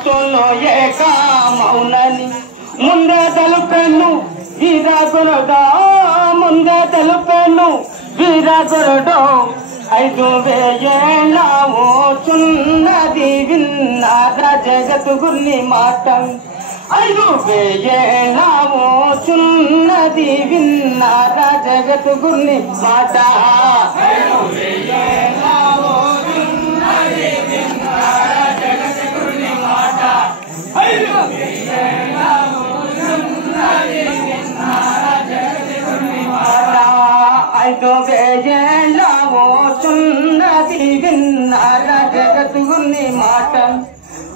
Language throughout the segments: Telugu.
మాటల్లో ఏకామౌనని ముందే తెలుపెను వీరగురుడో ముందే తెలుపెను వీరగురుడో 5,000 ఓచున్నది విన్నారా జగతు గుర్ని మాట 5,000 ఓచున్నది విన్నారా జగతు గుర్ని మాట 5,000 ఓచున్నది విన్నారా జగతు గుర్ని మాట 5,000 ఓచున్నది విన్నారా జగతు గుర్ని మాట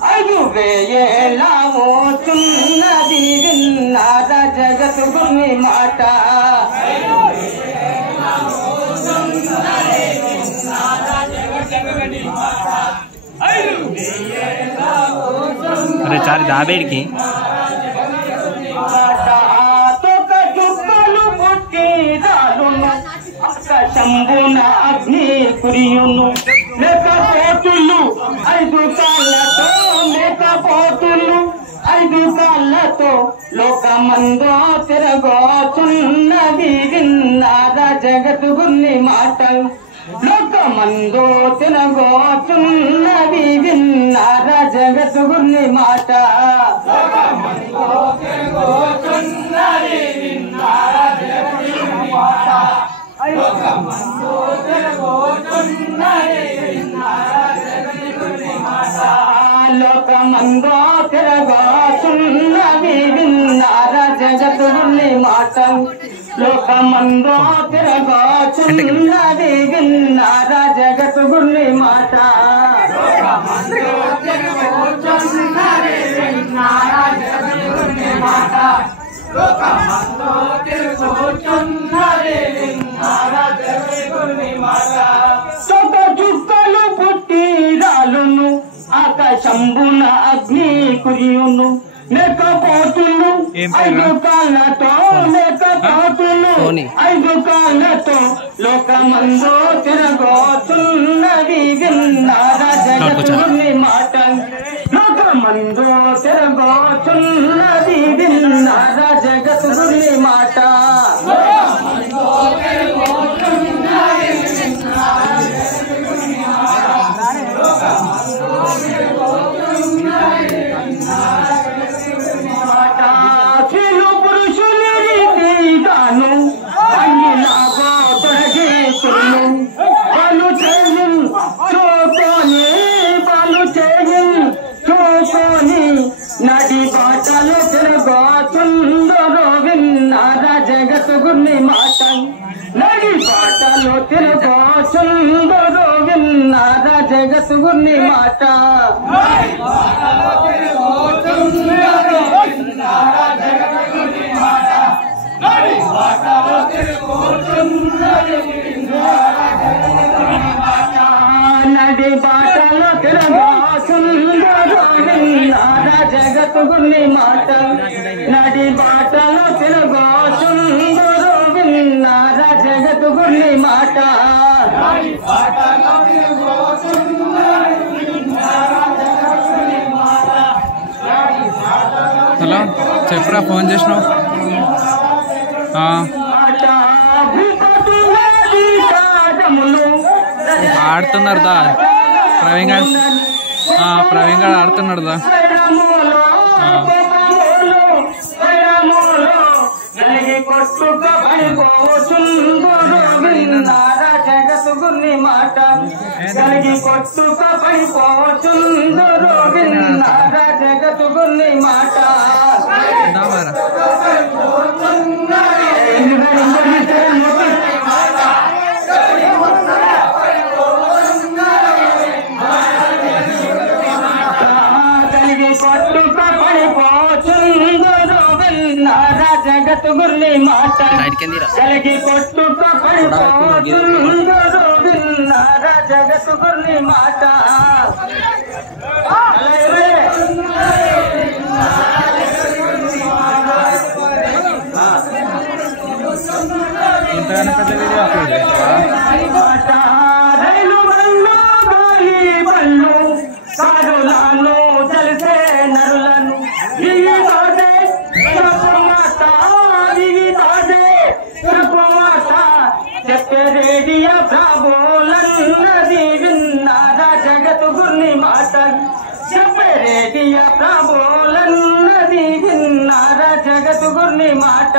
5,000 ఓచున్నది విన్నారా జగతు గుర్ని మాట 5,000 ఓచున్నది విన్నారా జగతు గుర్ని మాట अरे चार दाबेड़की శంభున అగ్ని కురియును లేకపోతులు 5 కాళ్ళతో లేకపోతులు 5 కాళ్ళతో లోకమందో తిరగోచున్నది విన్నారా జగతు గుర్ని మాట లోకమందో తిరగోచున్నది విన్నారా జగతు గుర్ని మాట లోకమందో తిరగోచున్నది విన్నారా జగతు గుర్ని మాట లోకమందో తిరగోచున్నది విన్నారా జగతు గుర్ని మాట లోకమందో తిరగోచున్నది విన్నారా జగతు గుర్ని మాట లోకమందో తిరగోచున్నది విన్నారా జగతు గుర్ని మాట లోకమందో తిరగోచున్నది విన్నారా జగతు గుర్ని మాట లోకమందో తిరగోచున్నది విన్నారా జగతు గుర్ని మాట సొంత చుక్కలు పుట్టి రాలును ఆకాశంబున అగ్ని కురియును లేకపోతులు 5 కాళ్ళతో లేకపోతులు 5 కాళ్ళతో లోకమందో తిరగోచున్నది విన్నారా జగతు గుర్ని మాట లోకమందో తిరగోచున్నది విన్నారా జగతు గుర్ని మాట లోకమందో తిరగోచున్నది విన్నారా జగతు గుర్ని మాట లోకమందో తిరగోచున్నది విన్నారా పురుషుని రీతిగాను అన్నిలాగో తొలగిస్తును బలు చేయు చూకొని బలు చేయు చూకొని నడి బాటలు తిరగోచుందరో విన్నారా జగతు గుర్ని మాట నడి బాటలు తిరగోచుందరో విన్నారా జగతు గుర్ని మాట నడి బాటలో తిరగోచుందరో విన్నారా జగతు గుర్ని మాట నడి బాటలో తిరగోచుందరో విన్నారా జగతు గుర్ని మాట హలో చెప్పురా ఫోన్ చేసినావు ఆడుతున్నారు దా ప్రవీణ్ గారు ఆడుతున్నాడు దా జగతు గుర్ని మాట కొట్టుక పడిపోచుందరో విన్నారా జగతు గుర్ని మాట కొట్టుక పడిపోచుందరో విన్నారా జగతు గుర్ని మాట కలిగి కొట్టుక పడిపోచుందరో విన్నారా జగతు గుర్ని మాట ఇంతగానే పెద్ద వీడియో అప్లోడ్ చేస్తావా? రైలు బళ్ళు గాలి బళ్ళు సాధులను తెలిసే చెప్పేటియ ప్రభులన్నది విన్నారా జగద్గురుని మాట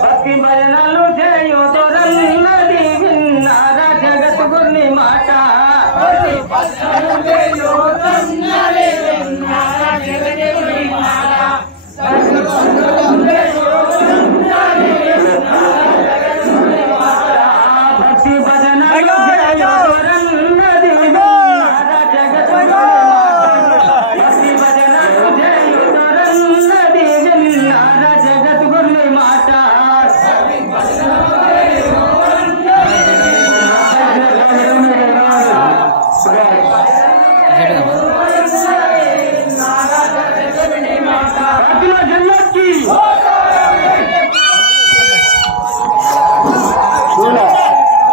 భక్తి భజనలు చేయుతురన్నది విన్నారా జగద్గురుని మాట